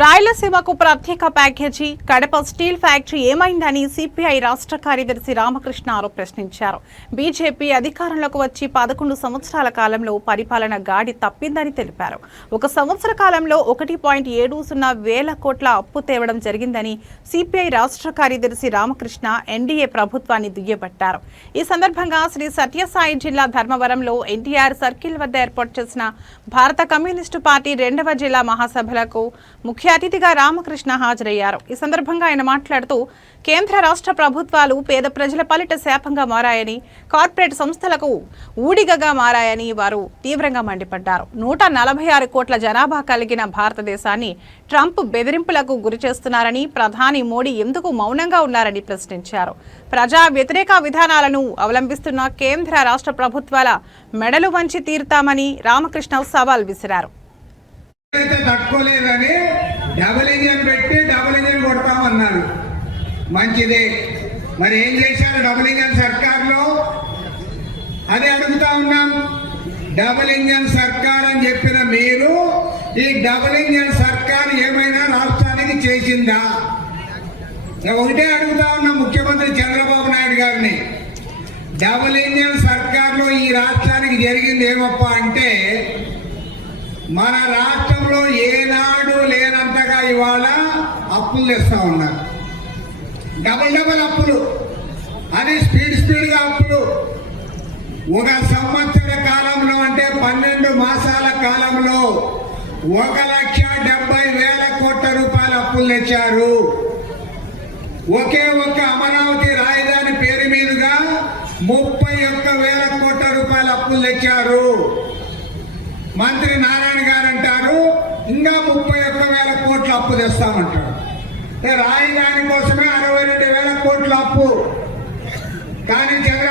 రాయలసీమకు ప్రత్యేక package Kadapa steel factory ఏమైందని సిపిఐ రాష్ట్ర కార్యదర్శి రామకృష్ణ ప్రశ్నించారు. బీజేపీ అధికారంలోకి వచ్చి పదకొండు సంవత్సరాల కాలంలో పరిపాలన గాడి తప్పిందని తెలిపారు. ఒక సంవత్సర కాలంలో ఒకటి పాయింట్ ఏడు సున్నా వేల కోట్ల అప్పు తేవడం జరిగిందని సిపిఐ రాష్ట్ర కార్యదర్శి రామకృష్ణ ఎన్డీఏ ప్రభుత్వాన్ని దుయ్యబట్టారు. ఈ సందర్భంగా శ్రీ సత్యసాయి జిల్లా ధర్మవరంలో ఎన్టీఆర్ సర్కిల్ వద్ద ఏర్పాటు చేసిన భారత కమ్యూనిస్టు పార్టీ రెండవ జిల్లా మహాసభలకు ముఖ్య ముఖ్య అతిథిగా రామకృష్ణ హాజరయ్యారు. ఈ సందర్భంగా ఆయన మాట్లాడుతూ కేంద్ర రాష్ట్ర ప్రభుత్వాలు పేద ప్రజల పాలిట శాపంగా మారాయని కార్పొరేట్ సంస్థలకు ఊడిగగా మారాయని వారు తీవ్రంగా మండిపడ్డారు. నూట నలభై ఆరు కోట్ల జనాభా కలిగిన భారతదేశాన్ని ట్రంప్ బెదిరింపులకు గురి చేస్తున్నారని ప్రధాని మోడీ ఎందుకు మౌనంగా ఉన్నారని ప్రశ్నించారు. ప్రజా వ్యతిరేక విధానాలను అవలంబిస్తున్న కేంద్ర రాష్ట్ర ప్రభుత్వాల మెడలు వంచి తీరుతామని రామకృష్ణ సవాల్ విసిరారు. అయితే తట్టుకోలేదని డబుల్ ఇంజన్ పెట్టి డబుల్ ఇంజన్ కొడతామన్నారు మంచిదే. మరి ఏం చేశారు డబుల్ ఇంజన్ సర్కార్లో? అదే అడుగుతా ఉన్నాం. డబుల్ ఇంజన్ సర్కార్ అని చెప్పిన మీరు ఈ డబుల్ ఇంజన్ సర్కార్ ఏమైనా రాష్ట్రానికి చేసిందా? ఒకటే అడుగుతా ఉన్నాం ముఖ్యమంత్రి చంద్రబాబు నాయుడు గారిని. డబుల్ ఇంజన్ సర్కార్లో ఈ రాష్ట్రానికి జరిగింది ఏమప్ప అంటే మన రాష్ట్రంలో ఏనాడు లేనంతగా ఇవాళ అప్పులు తెస్తా ఉన్నారు. డబల్ డబల్ అప్పులు. అదే స్పీడ్ స్పీడ్గా అప్పులు ఒక సంవత్సర కాలంలో అంటే పన్నెండు మాసాల కాలంలో ఒక లక్ష డెబ్బై వేల కోట్ల రూపాయల అప్పులు తెచ్చారు. ఒకే ఒక్క అమరావతి రాజధాని పేరు మీదుగా ముప్పై ఒక్క వేల కోట్ల రూపాయల అప్పులు తెచ్చారు. మంత్రి నారాయణ గారు అంటారు ఇంకా ముప్పై ఒక్క వేల కోట్ల అప్పు తెస్తామంటారు. రాయి దానికోసమే కోసమే అరవై రెండు వేల కోట్ల అప్పు. కానీ జగన్